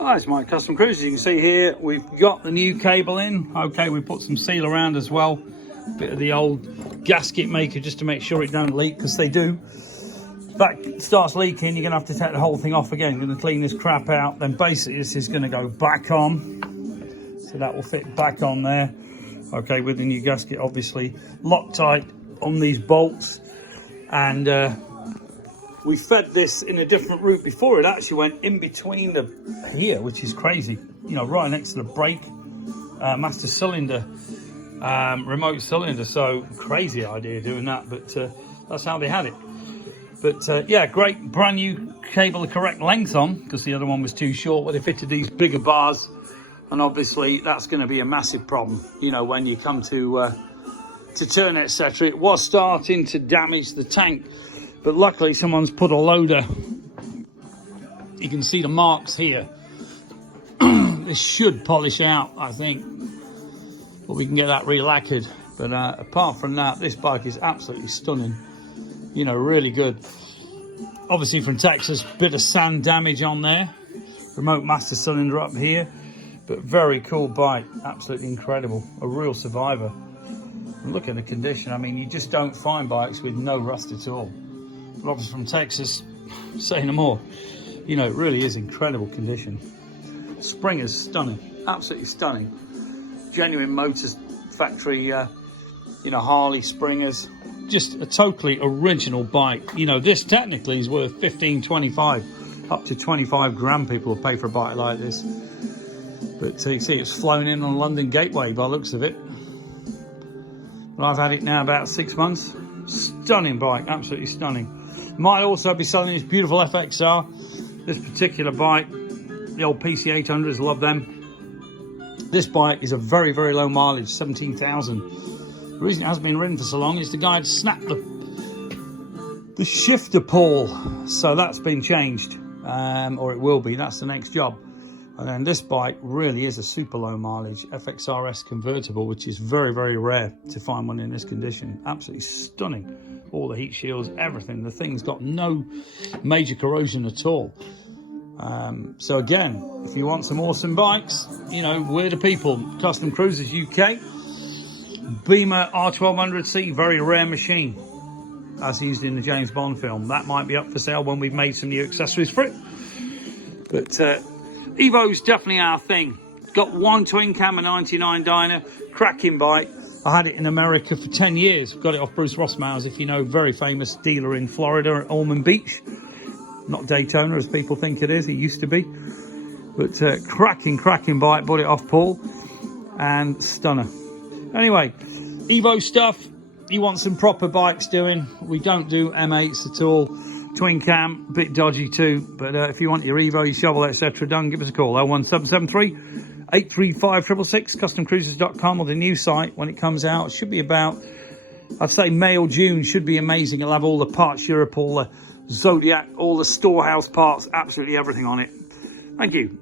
Hi, it's my custom cruise. As you can see here, we've got the new cable in. Okay, we put some seal around as well. Bit of the old gasket maker just to make sure it don't leak, because they do. If that starts leaking, you're gonna have to take the whole thing off again. You're gonna clean this crap out. Then basically this is gonna go back on. So that will fit back on there. Okay, with the new gasket, obviously. Loctite on these bolts. And we fed this in a different route before. It actually went in between here, which is crazy. You know, right next to the brake master cylinder, remote cylinder. So crazy idea doing that, but that's how they had it. But yeah, great brand new cable, the correct length on, because the other one was too short. Where they fitted these bigger bars, and obviously that's going to be a massive problem. You know, when you come to turn, etc. It was starting to damage the tank. But luckily someone's put a loader. You can see the marks here. This should polish out, I think. But we can get that re-lacquered. But apart from that, this bike is absolutely stunning. You know, really good. Obviously from Texas, bit of sand damage on there. Remote master cylinder up here. But very cool bike, absolutely incredible. A real survivor. And look at the condition. I mean, you just don't find bikes with no rust at all. But obviously from Texas, say no more. You know, it really is incredible condition. Springer's stunning, absolutely stunning. Genuine Motors factory, you know, Harley Springers. Just a totally original bike. You know, this technically is worth 15, 25, up to 25 grand people will pay for a bike like this. But you can see it's flown in on London Gateway by the looks of it. But I've had it now about 6 months. Stunning bike, absolutely stunning. Might also be selling this beautiful FXR. This particular bike, the old PC800s, love them. This bike is a very, very low mileage, 17,000. The reason it hasn't been ridden for so long is the guy had snapped the shifter pawl. So that's been changed, or it will be. That's the next job. And then this bike really is a super low mileage FXRS convertible, which is very, very rare to find one in this condition. Absolutely stunning. All the heat shields, everything. The thing's got no major corrosion at all. So again, if you want some awesome bikes, you know, we're the people. Custom Cruisers UK. Beamer R1200C, very rare machine, as used in the James Bond film. That might be up for sale when we've made some new accessories for it. But Evo's definitely our thing. Got one twin cam, a 99 dyno, cracking bike. I had it in America for 10 years. Got it off Bruce Rossmowers, if you know, very famous dealer in Florida at Ormond Beach. Not Daytona as people think it is, it used to be. But cracking bike, bought it off Paul, and stunner. Anyway, Evo stuff, you want some proper bikes doing. We don't do M8s at all. Twin cam, a bit dodgy too, but if you want your Evo, your shovel, etc. done, give us a call. 01773 835 666, customcruisers.com, or the new site when it comes out. It should be about, I'd say May or June, should be amazing. It'll have all the parts Europe, all the Zodiac, all the storehouse parts, absolutely everything on it. Thank you.